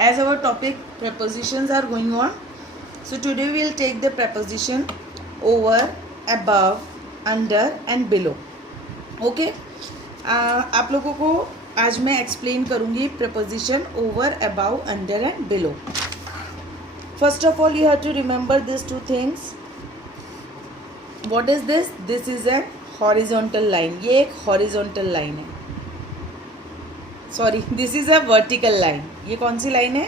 as our topic prepositions are going on. So today we will take the preposition over, above, under and below. Okay. आप लोगों को आज मैं explain करूँगी preposition over, above, under and below. First of all, you have to remember these two things. What is this? This is a horizontal line. ये एक horizontal line है. Sorry, this is a vertical line. ये कौन सी line है?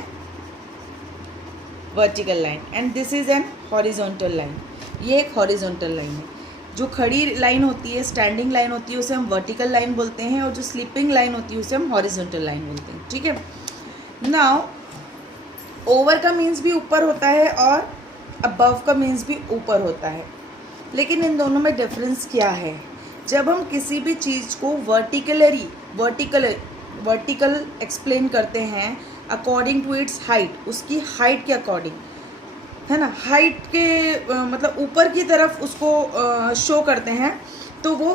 Vertical line. And this is an horizontal line. ये एक horizontal line है. जो खड़ी लाइन होती है, स्टैंडिंग लाइन होती है, उसे हम वर्टिकल लाइन बोलते हैं, और जो स्लीपिंग लाइन होती है उसे हम हॉरिजॉन्टल लाइन बोलते हैं. ठीक है. नाउ ओवर का मीन्स भी ऊपर होता है और अबव का मीन्स भी ऊपर होता है, लेकिन इन दोनों में डिफरेंस क्या है? जब हम किसी भी चीज़ को वर्टिकल एक्सप्लेन करते हैं अकॉर्डिंग टू इट्स हाइट, उसकी हाइट के अकॉर्डिंग, है ना, हाइट के मतलब ऊपर की तरफ उसको शो करते हैं, तो वो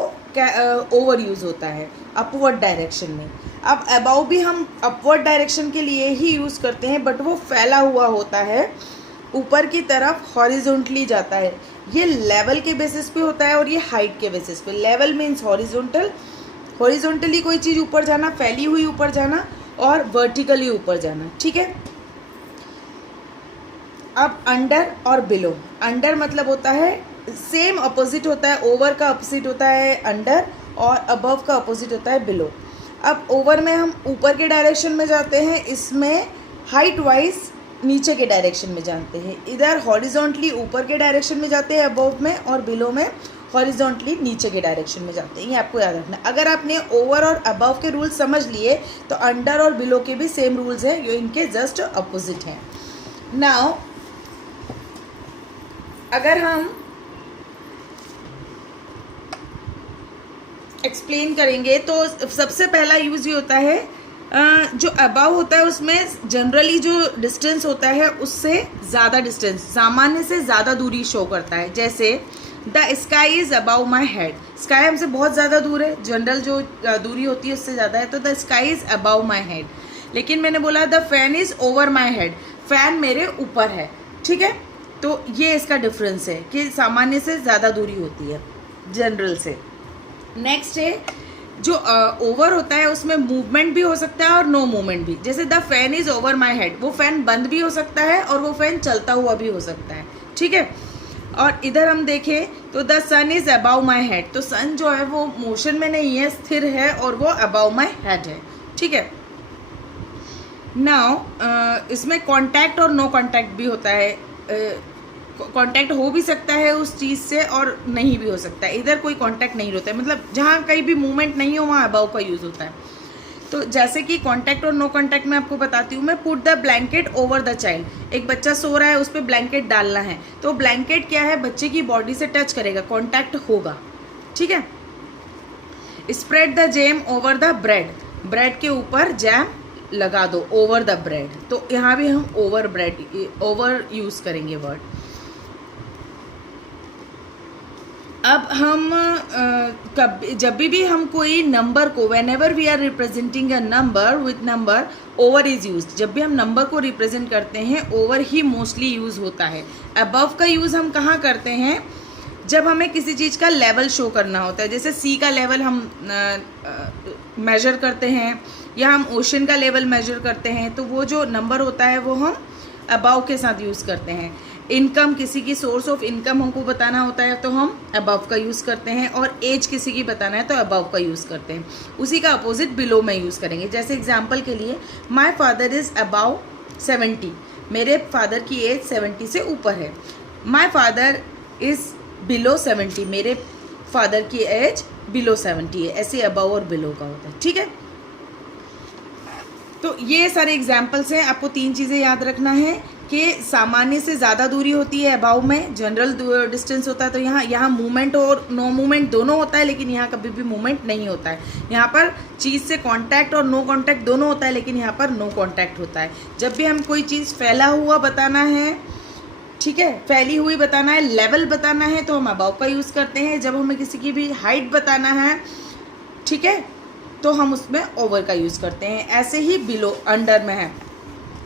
ओवर यूज़ होता है अपवर्ड डायरेक्शन में. अब अबाउ भी हम अपवर्ड डायरेक्शन के लिए ही यूज़ करते हैं, बट वो फैला हुआ होता है, ऊपर की तरफ हॉरिजॉन्टली जाता है. ये लेवल के बेसिस पे होता है और ये हाइट के बेसिस पे. लेवल मीन्स हॉरिजॉन्टली कोई चीज़ ऊपर जाना, फैली हुई ऊपर जाना, और वर्टिकली ऊपर जाना. ठीक है. अब अंडर और बिलो. अंडर मतलब होता है सेम अपोजिट होता है. ओवर का अपोजिट होता है अंडर और अबव का अपोजिट होता है बिलो. अब ओवर में हम ऊपर के डायरेक्शन में जाते हैं, इसमें हाइट वाइज नीचे के डायरेक्शन में जाते हैं. इधर हॉरिजॉन्टली ऊपर के डायरेक्शन में जाते हैं अबव में, और बिलो में हॉरिजॉन्टली नीचे के डायरेक्शन में जाते हैं. ये आपको याद रखना. अगर आपने ओवर और अबव के रूल्स समझ लिए तो अंडर और बिलो के भी सेम रूल्स हैं, जो इनके जस्ट अपोजिट हैं. नाउ अगर हम एक्सप्लेन करेंगे तो सबसे पहला यूज़ ये होता है, जो अबव होता है उसमें जनरली जो डिस्टेंस होता है उससे ज़्यादा डिस्टेंस, सामान्य से ज़्यादा दूरी शो करता है. जैसे the sky is above my head. Sky हमसे बहुत ज़्यादा दूर है, जनरल जो दूरी होती है उससे ज़्यादा है, तो the sky is above my head. लेकिन मैंने बोला the fan is over my head. Fan मेरे ऊपर है. ठीक है. तो ये इसका डिफरेंस है कि सामान्य से ज़्यादा दूरी होती है जनरल से. नेक्स्ट है जो ओवर होता है उसमें मूवमेंट भी हो सकता है और नो मूवमेंट भी. जैसे the fan is over my head, वो फैन बंद भी हो सकता है और वो फैन चलता हुआ भी हो सकता है. ठीक है. और इधर हम देखें तो the sun is above my head. तो सन जो है वो मोशन में नहीं है, स्थिर है, और वो अबाउ माई हेड है. ठीक है. नाउ इसमें कॉन्टैक्ट और नो कॉन्टैक्ट भी होता है. कांटेक्ट हो भी सकता है उस चीज़ से और नहीं भी हो सकता है. इधर कोई कांटेक्ट नहीं होता है, मतलब जहाँ कहीं भी मूवमेंट नहीं हो वहाँ अबाउ का यूज़ होता है. तो जैसे कि कांटेक्ट और नो कांटेक्ट मैं आपको बताती हूँ. मैं put the blanket over the child. एक बच्चा सो रहा है, उस पर ब्लैंकेट डालना है, तो ब्लैंकेट क्या है, बच्चे की बॉडी से टच करेगा, कांटेक्ट होगा. ठीक है. Spread the jam over the bread. Bread के ऊपर जैम लगा दो, ओवर द ब्रेड. तो यहाँ भी हम ओवर यूज़ करेंगे वर्ड. अब हम जब भी हम कोई नंबर को, whenever we are representing a number with number, over is use. जब भी हम नंबर को रिप्रेजेंट करते हैं ओवर ही मोस्टली यूज़ होता है. अबव का यूज़ हम कहाँ करते हैं? जब हमें किसी चीज़ का लेवल शो करना होता है. जैसे सी का लेवल हम मेजर करते हैं, या हम ओशन का लेवल मेजर करते हैं, तो वो जो नंबर होता है वो हम अबव के साथ यूज़ करते हैं. इनकम, किसी की सोर्स ऑफ इनकम हमको बताना होता है तो हम अबव का यूज़ करते हैं, और एज किसी की बताना है तो अबव का यूज़ करते हैं. उसी का अपोजिट बिलो में यूज़ करेंगे. जैसे एग्जांपल के लिए, माय फादर इज़ अबाउ 70. मेरे फादर की एज 70 से ऊपर है. My father is below 70. मेरे फादर की एज बिलो 70 है. ऐसे अबव और बिलो का होता है. ठीक है. तो ये सारे एग्जाम्पल्स हैं. आपको 3 चीज़ें याद रखना है कि सामान्य से ज़्यादा दूरी होती है अबाउ में, जनरल डिस्टेंस होता है, तो यहाँ मूवमेंट और नो मूवमेंट दोनों होता है, लेकिन यहाँ कभी भी मूवमेंट नहीं होता है. यहाँ पर चीज़ से कांटेक्ट और नो कांटेक्ट दोनों होता है, लेकिन यहाँ पर नो कांटेक्ट होता है. जब भी हम कोई चीज़ फैला हुआ बताना है, ठीक है, फैली हुई बताना है, लेवल बताना है, तो हम अबाउ का यूज़ करते हैं. जब हमें किसी की भी हाइट बताना है, ठीक है, तो हम उसमें ओवर का यूज़ करते हैं. ऐसे ही बिलो, अंडर में है.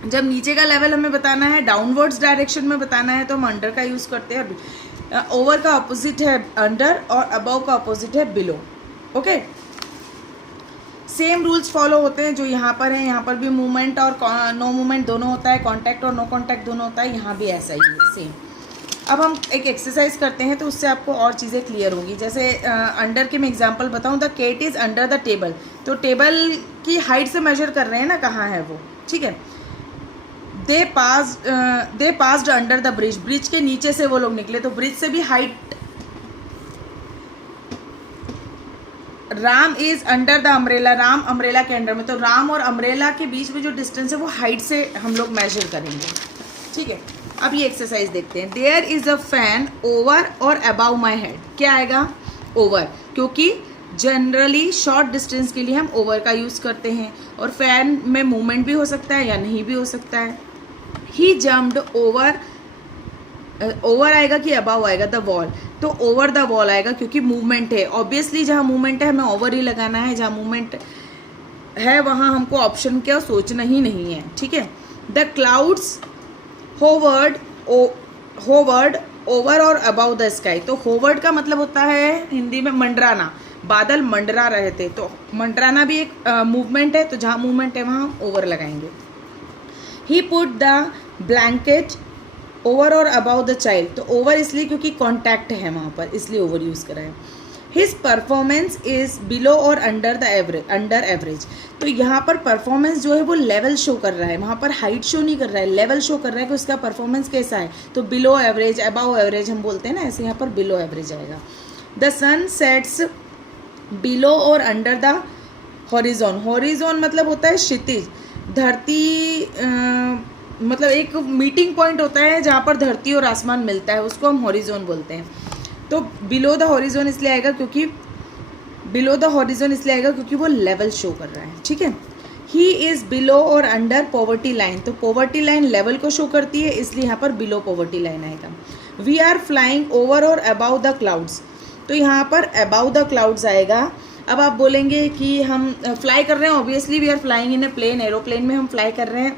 जब नीचे का लेवल हमें बताना है, डाउनवर्ड्स डायरेक्शन में बताना है, तो हम अंडर का यूज़ करते हैं। ओवर का अपोजिट है अंडर और अबव का अपोजिट है below. Okay, same rules follow होते हैं जो यहाँ पर है। यहाँ पर भी मूवमेंट और नो मूवमेंट दोनों होता है, कॉन्टैक्ट और नो कॉन्टैक्ट दोनों होता है, यहाँ भी ऐसा ही है सेम। अब हम एक एक्सरसाइज करते हैं तो उससे आपको और चीज़ें क्लियर होंगी। जैसे अंडर के मैं एग्जांपल बताऊं, the cat is under the table, तो टेबल की हाइट से मेजर कर रहे हैं ना कहाँ है वो, ठीक है। They passed under the bridge, bridge के नीचे से वो लोग निकले, तो ब्रिज से भी height. Ram is under the umbrella, Ram umbrella के अंडर में, तो राम और अम्ब्रेला के बीच में जो डिस्टेंस है वो हाइट से हम लोग मेजर करेंगे, ठीक है। अब ये एक्सरसाइज देखते हैं। There is a fan over और अबाउ माई हेड, क्या आएगा? ओवर, क्योंकि जनरली शॉर्ट डिस्टेंस के लिए हम ओवर का यूज़ करते हैं, और फैन में मूवमेंट भी हो सकता है या नहीं भी हो सकता है। ही जम्प्ड ओवर, ओवर आएगा कि अबाउ आएगा? द वॉल, तो ओवर द वॉल आएगा क्योंकि मूवमेंट है। ऑब्वियसली जहाँ मूवमेंट है हमें ओवर ही लगाना है, जहाँ मूवमेंट है वहाँ हमको ऑप्शन क्या सोचना ही नहीं है, ठीक है। द क्लाउड्स होवर्ड ओवर और अबाउ द स्काई, तो होवर्ड का मतलब होता है हिंदी में मंडराना, बादल मंडरा रहे थे, तो मंडराना भी एक मूवमेंट है, तो जहाँ मूवमेंट है वहाँ हम ओवर लगाएंगे। ही पुट द ब्लैंकेट ओवर और अबाउ द चाइल्ड, तो ओवर इसलिए क्योंकि कॉन्टैक्ट है वहाँ पर, इसलिए ओवर यूज़ करा है। हिज परफॉर्मेंस इज बिलो और अंडर द अंडर एवरेज, तो यहाँ पर परफॉर्मेंस जो है वो लेवल शो कर रहा है, वहाँ पर हाइट शो नहीं कर रहा है, लेवल शो कर रहा है कि उसका परफॉर्मेंस कैसा है। तो बिलो एवरेज, अबाउ एवरेज हम बोलते हैं ना, ऐसे यहाँ पर बिलो एवरेज आएगा। द सन सेट्स बिलो और अंडर द हॉरिजॉन, हॉरिजॉन मतलब होता है क्षितिज, धरती मतलब एक मीटिंग पॉइंट होता है जहाँ पर धरती और आसमान मिलता है, उसको हम हॉरिजॉन बोलते हैं। तो बिलो द हॉरिजॉन इसलिए आएगा क्योंकि वो लेवल शो कर रहा है, ठीक है। ही इज़ बिलो और अंडर पॉवर्टी लाइन, तो पॉवर्टी लाइन लेवल को शो करती है, इसलिए यहाँ पर बिलो पॉवर्टी लाइन आएगा। वी आर फ्लाइंग ओवर और अबाउ द क्लाउड्स, तो यहाँ पर अबाउ द क्लाउड्स आएगा। अब आप बोलेंगे कि हम फ्लाई कर रहे हैं, obviously we are flying in a plane, aeroplane में हम फ्लाई कर रहे हैं,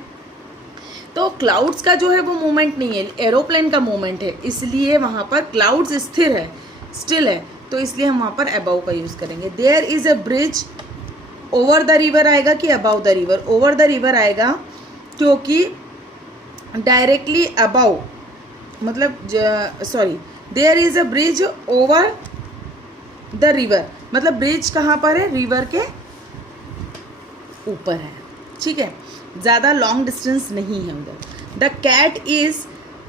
तो क्लाउड्स का जो है वो मूवमेंट नहीं है, एरोप्लेन का मूवमेंट है, इसलिए वहाँ पर क्लाउड्स स्थिर है, स्टिल है, तो इसलिए हम वहाँ पर अबाउ का यूज़ करेंगे। There is a bridge over the river आएगा कि above the river? Over the river आएगा क्योंकि डायरेक्टली अबाउ मतलब there is a bridge over the river, मतलब ब्रिज कहाँ पर है? रिवर के ऊपर है, ठीक है, ज़्यादा लॉन्ग डिस्टेंस नहीं है उधर। The cat is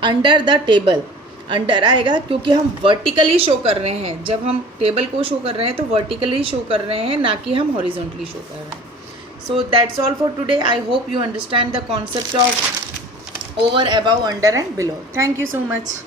under the table, under आएगा क्योंकि हम वर्टिकली शो कर रहे हैं, जब हम टेबल को शो कर रहे हैं तो वर्टिकली शो कर रहे हैं, ना कि हम हॉरिजॉन्टली शो कर रहे हैं। So that's all for today. I hope you understand the concept of over, above, under and below. Thank you so much.